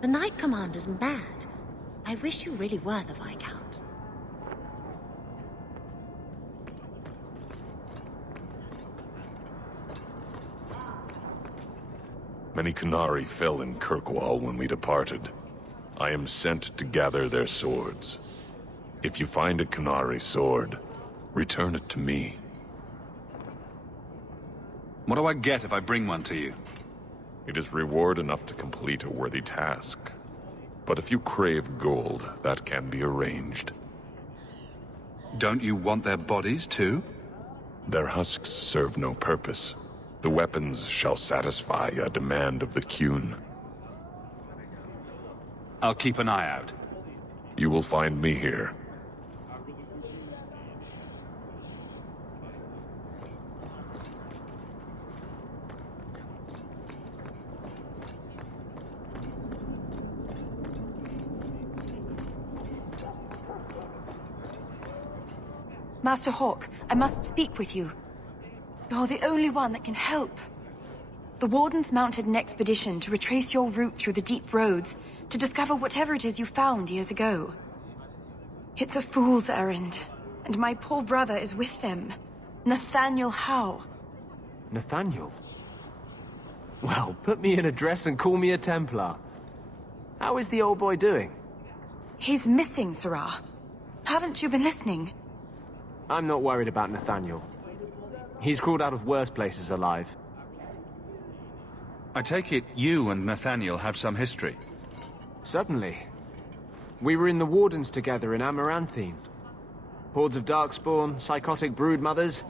The Knight Commander's mad. I wish you really were the Viscount. Many Qunari fell in Kirkwall when we departed. I am sent to gather their swords. If you find a Qunari sword, return it to me. What do I get if I bring one to you? It is reward enough to complete a worthy task. But if you crave gold, that can be arranged. Don't you want their bodies too? Their husks serve no purpose. The weapons shall satisfy a demand of the Qun. I'll keep an eye out. You will find me here. Master Hawke, I must speak with you. You're the only one that can help. The Wardens mounted an expedition to retrace your route through the deep roads to discover whatever it is you found years ago. It's a fool's errand, and my poor brother is with them. Nathaniel Howe. Nathaniel? Well, put me in a dress and call me a Templar. How is the old boy doing? He's missing, Sirrah. Haven't you been listening? I'm not worried about Nathaniel. He's crawled out of worse places alive. I take it you and Nathaniel have some history. Certainly. We were in the Wardens together in Amaranthine. Hordes of Darkspawn, psychotic broodmothers.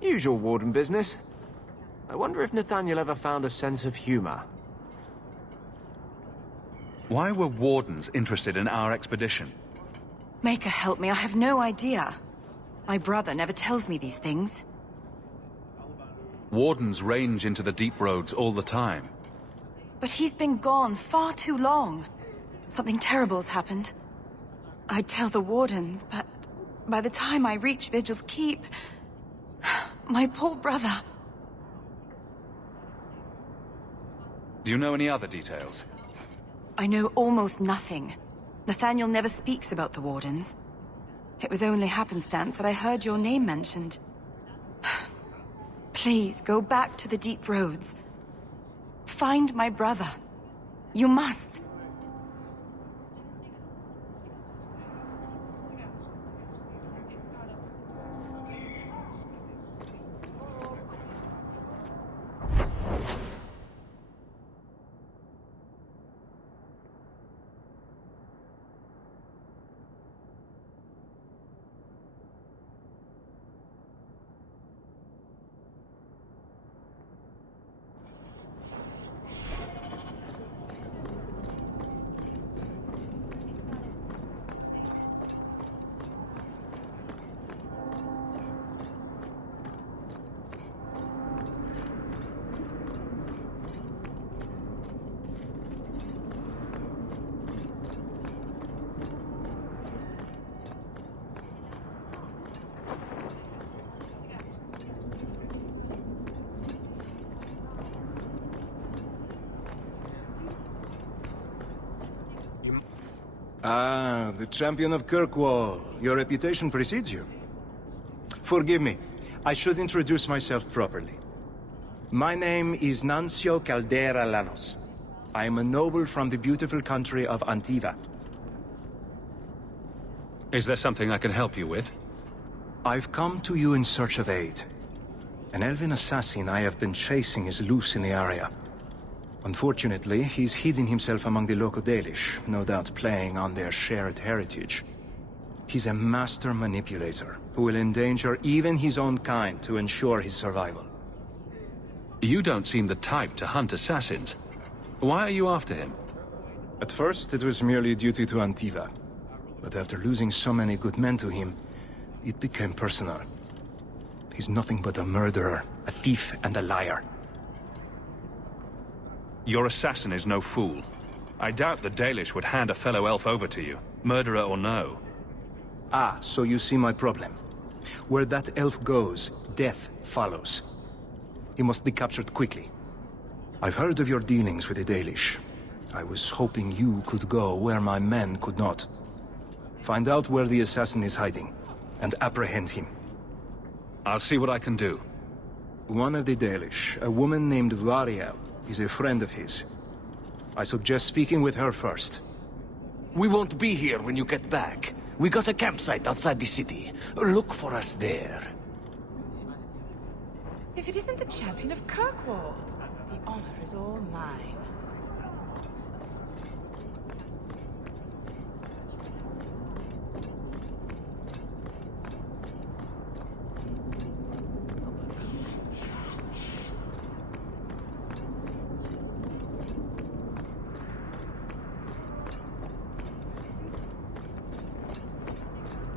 Usual Warden business. I wonder if Nathaniel ever found a sense of humor. Why were Wardens interested in our expedition? Maker help me, I have no idea. My brother never tells me these things. Wardens range into the deep roads all the time. But he's been gone far too long. Something terrible's happened. I'd tell the Wardens, but by the time I reach Vigil's Keep, my poor brother... Do you know any other details? I know almost nothing. Nathaniel never speaks about the Wardens. It was only happenstance that I heard your name mentioned. Please, go back to the deep roads. Find my brother. You must. Ah, the champion of Kirkwall. Your reputation precedes you. Forgive me. I should introduce myself properly. My name is Nuncio Caldera Lanos. I am a noble from the beautiful country of Antiva. Is there something I can help you with? I've come to you in search of aid. An elven assassin I have been chasing is loose in the area. Unfortunately, he's hidden himself among the local Dalish, no doubt playing on their shared heritage. He's a master manipulator, who will endanger even his own kind to ensure his survival. You don't seem the type to hunt assassins. Why are you after him? At first, it was merely duty to Antiva. But after losing so many good men to him, it became personal. He's nothing but a murderer, a thief, and a liar. Your assassin is no fool. I doubt the Dalish would hand a fellow elf over to you, murderer or no. Ah, so you see my problem. Where that elf goes, death follows. He must be captured quickly. I've heard of your dealings with the Dalish. I was hoping you could go where my men could not. Find out where the assassin is hiding, and apprehend him. I'll see what I can do. One of the Dalish, a woman named Variel, is a friend of his. I suggest speaking with her first. We won't be here when you get back. We got a campsite outside the city. Look for us there. If it isn't the champion of Kirkwall, the honor is all mine.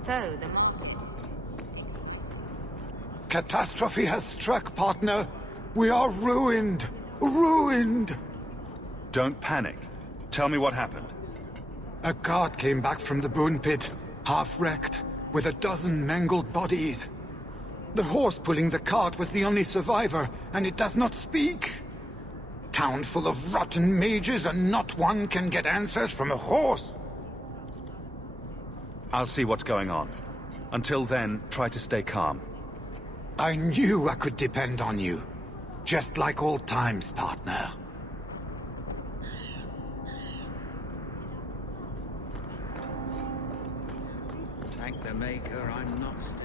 So, the Catastrophe has struck, partner. We are ruined. Ruined! Don't panic. Tell me what happened. A cart came back from the Boon Pit, half-wrecked, with a dozen mangled bodies. The horse pulling the cart was the only survivor, and it does not speak. Town full of rotten mages, and not one can get answers from a horse. I'll see what's going on. Until then, try to stay calm. I knew I could depend on you. Just like old times, partner. Thank the Maker, I'm not stationed.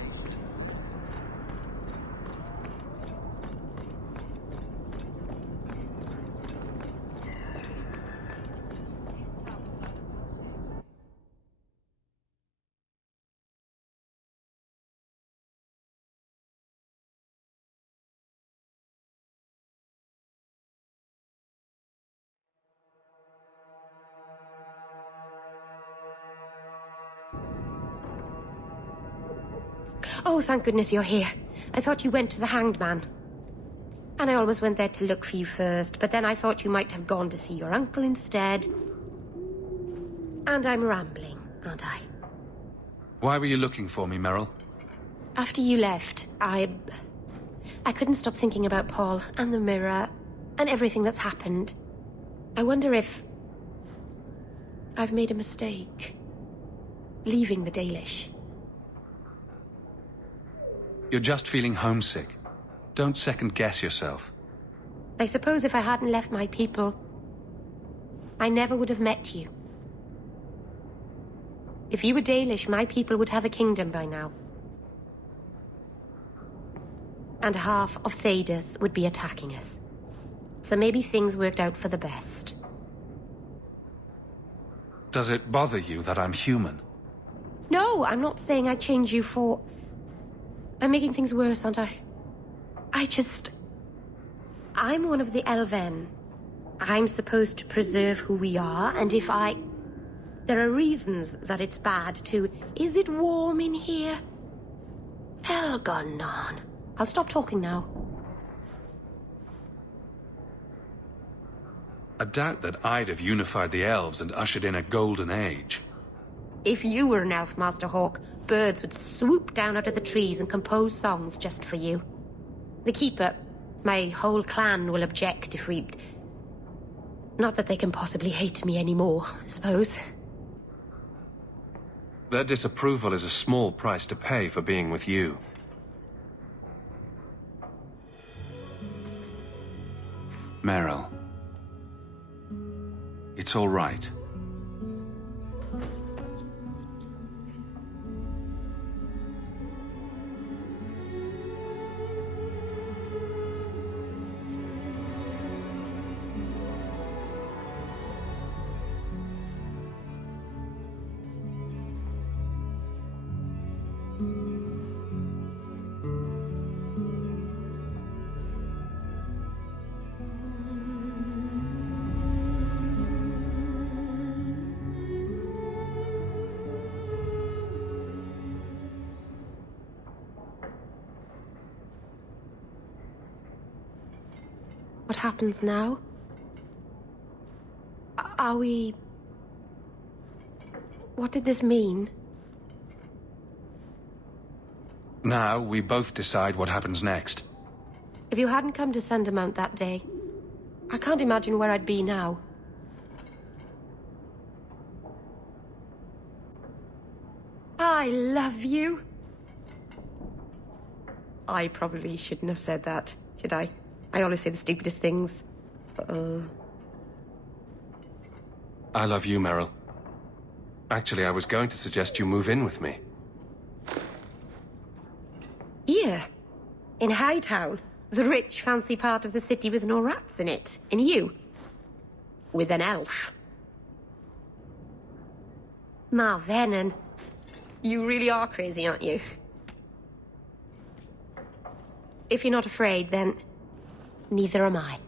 Oh, thank goodness you're here. I thought you went to the Hanged Man. And I almost went there to look for you first, but then I thought you might have gone to see your uncle instead. And I'm rambling, aren't I? Why were you looking for me, Meryl? After you left, I couldn't stop thinking about Paul and the mirror and everything that's happened. I wonder if I've made a mistake leaving the Dalish. You're just feeling homesick. Don't second-guess yourself. I suppose if I hadn't left my people, I never would have met you. If you were Dalish, my people would have a kingdom by now. And half of Thedas would be attacking us. So maybe things worked out for the best. Does it bother you that I'm human? No, I'm not saying I'd change you for... I'm making things worse, aren't I? I'm one of the Elven. I'm supposed to preserve who we are, and if I... There are reasons that it's bad to... Is it warm in here? Elgonon. I'll stop talking now. I doubt that I'd have unified the elves and ushered in a golden age. If you were an elf, Master Hawk, birds would swoop down out of the trees and compose songs just for you. The Keeper, my whole clan will object if we... Not that they can possibly hate me anymore, I suppose. Their disapproval is a small price to pay for being with you. Meryl. It's all right. What happens now? Are we... What did this mean? Now, we both decide what happens next. If you hadn't come to Sundermount that day, I can't imagine where I'd be now. I love you. I probably shouldn't have said that, should I? I always say the stupidest things. I love you, Meryl. Actually, I was going to suggest you move in with me. Here, in Hightown, the rich, fancy part of the city with no rats in it. And you, with an elf. Marvenon, you really are crazy, aren't you? If you're not afraid, then neither am I.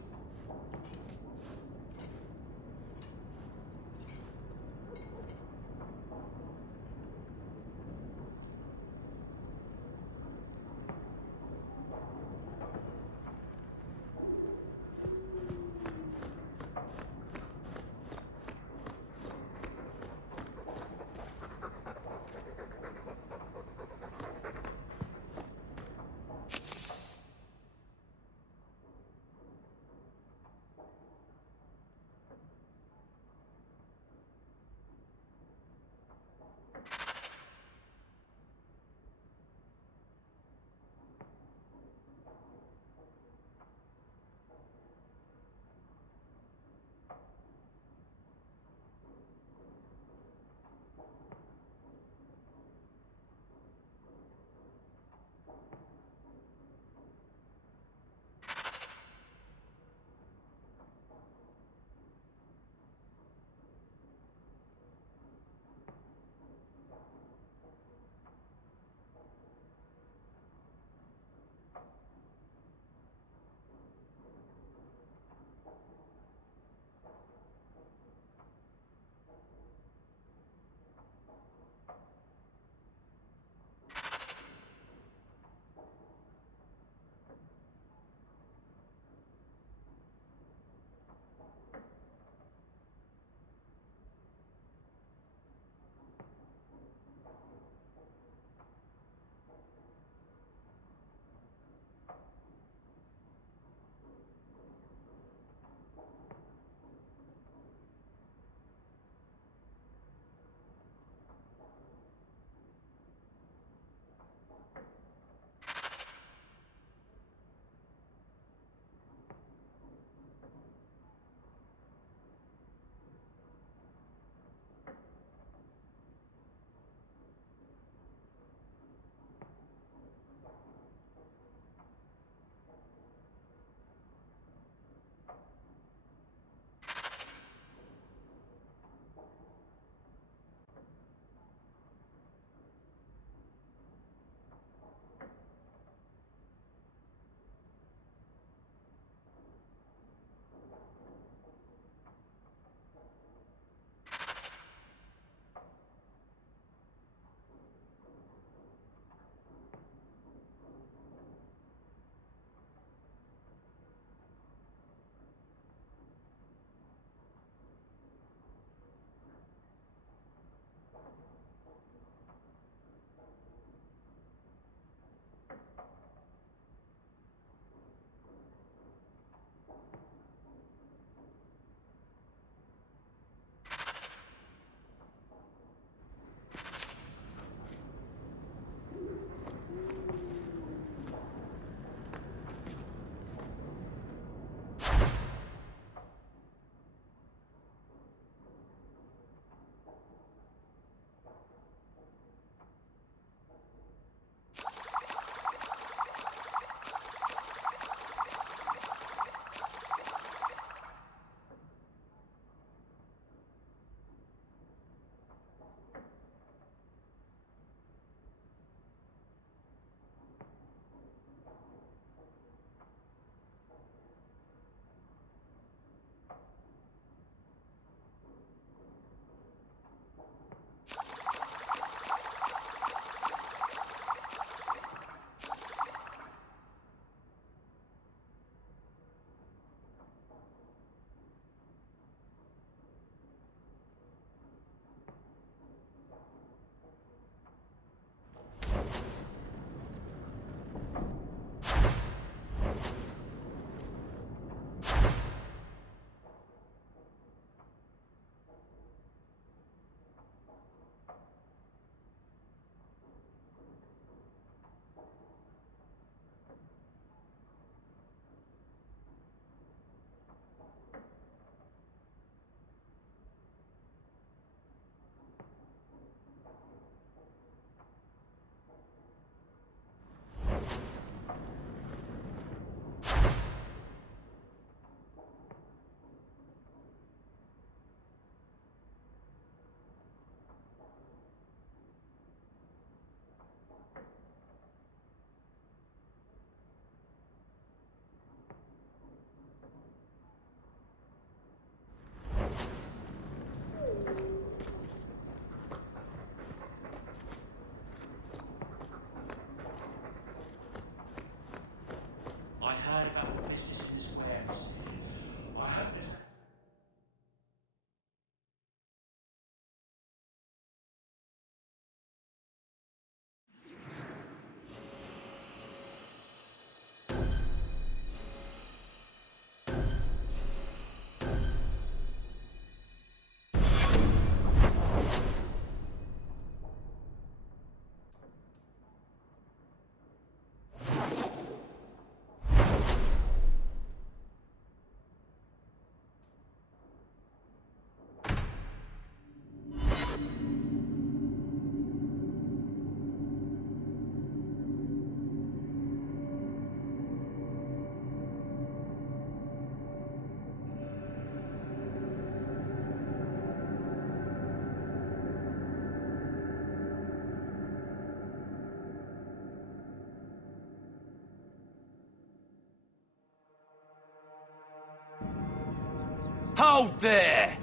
Hold there!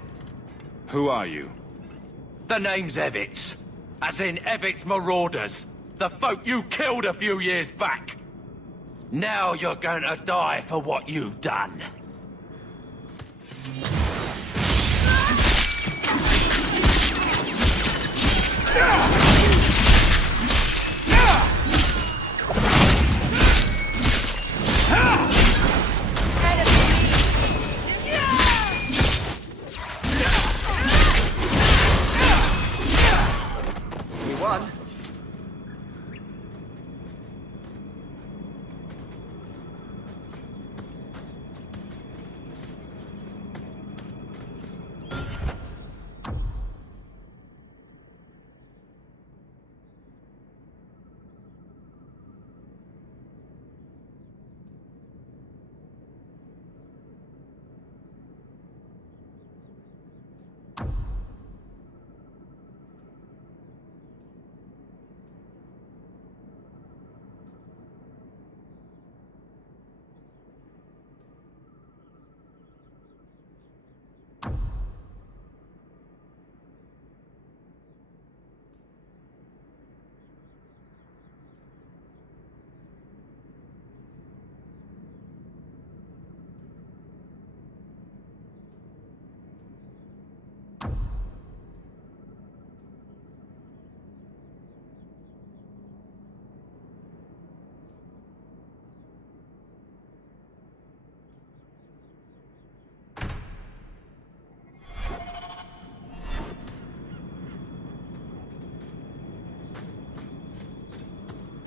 Who are you? The name's Evitz. As in Evitz Marauders. The folk you killed a few years back. Now you're going to die for what you've done. We won.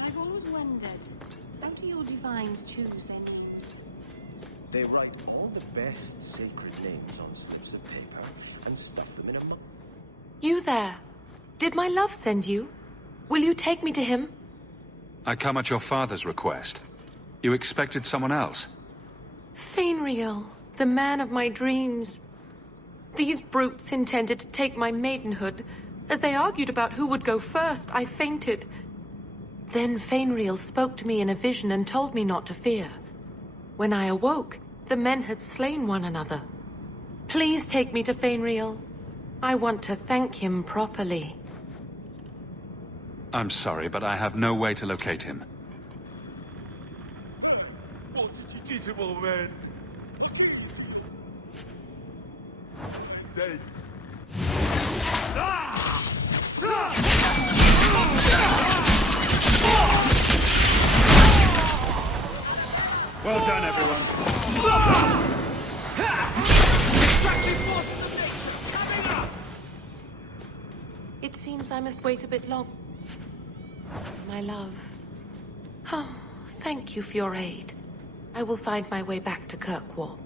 I've always wondered, how do your divines choose their names? They write all the best sacred names on slips of paper and stuff them in a mug. You there? Did my love send you? Will you take me to him? I come at your father's request. You expected someone else? Fainriel, the man of my dreams. These brutes intended to take my maidenhood. As they argued about who would go first, I fainted. Then Fainriel spoke to me in a vision and told me not to fear. When I awoke, the men had slain one another. Please take me to Fainriel. I want to thank him properly. I'm sorry, but I have no way to locate him. What did you do to all men? Dead. Well done, everyone. It seems I must wait a bit long. My love. Oh, thank you for your aid. I will find my way back to Kirkwall.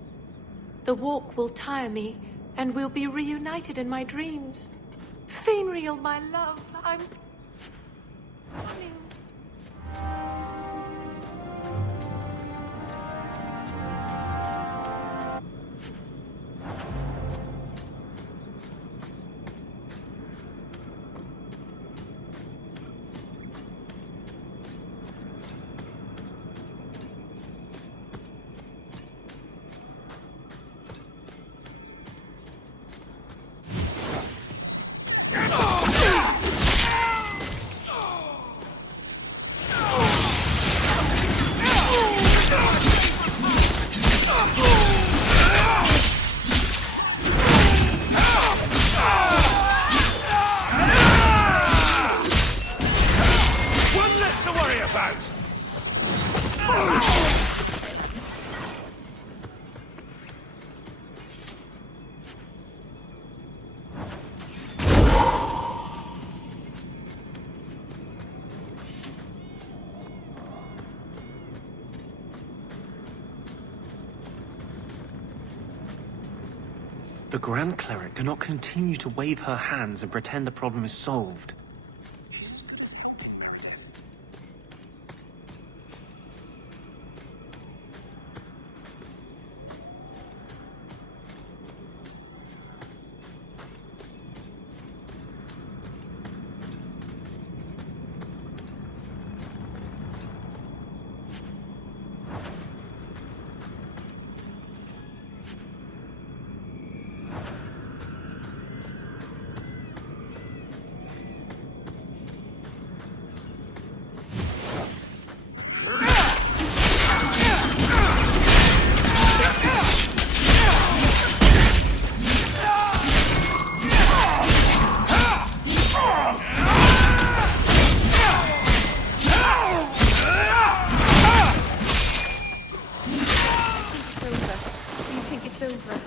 The walk will tire me, and we'll be reunited in my dreams. Fainriel, my love, I'm coming. The Grand Cleric cannot continue to wave her hands and pretend the problem is solved. over.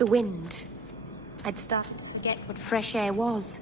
The wind. I'd start to forget what fresh air was.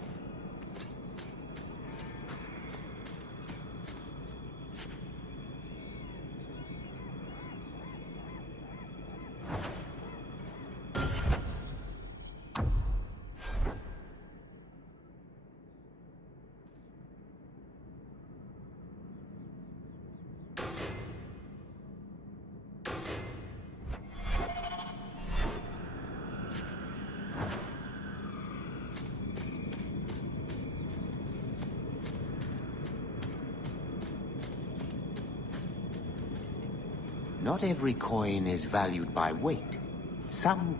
Not every coin is valued by weight. Some...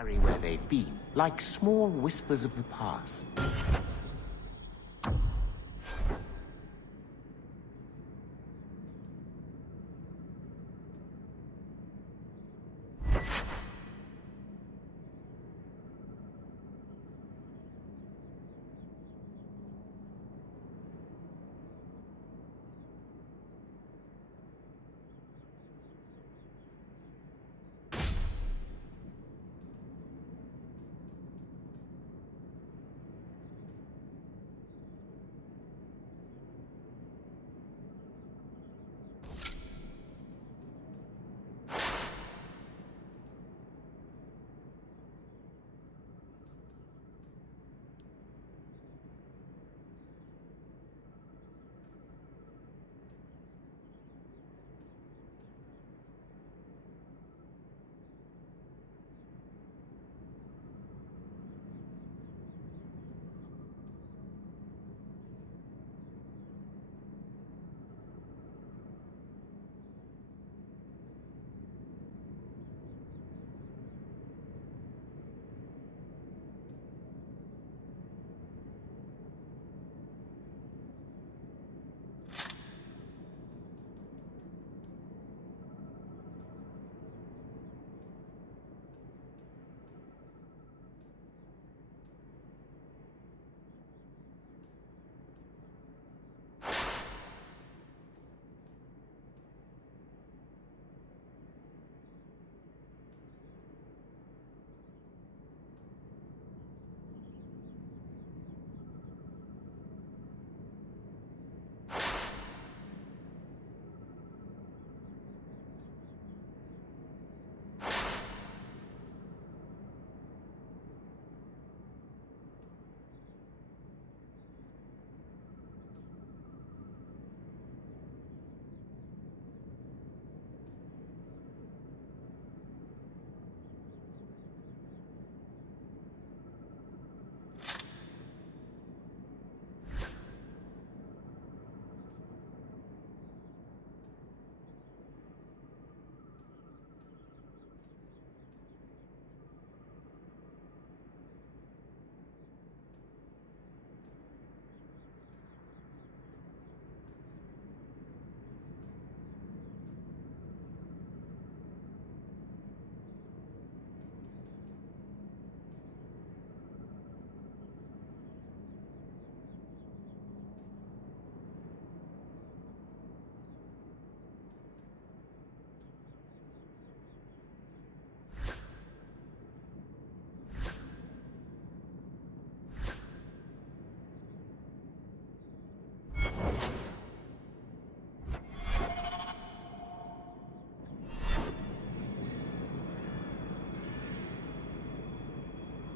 carry where they've been, like small whispers of the past.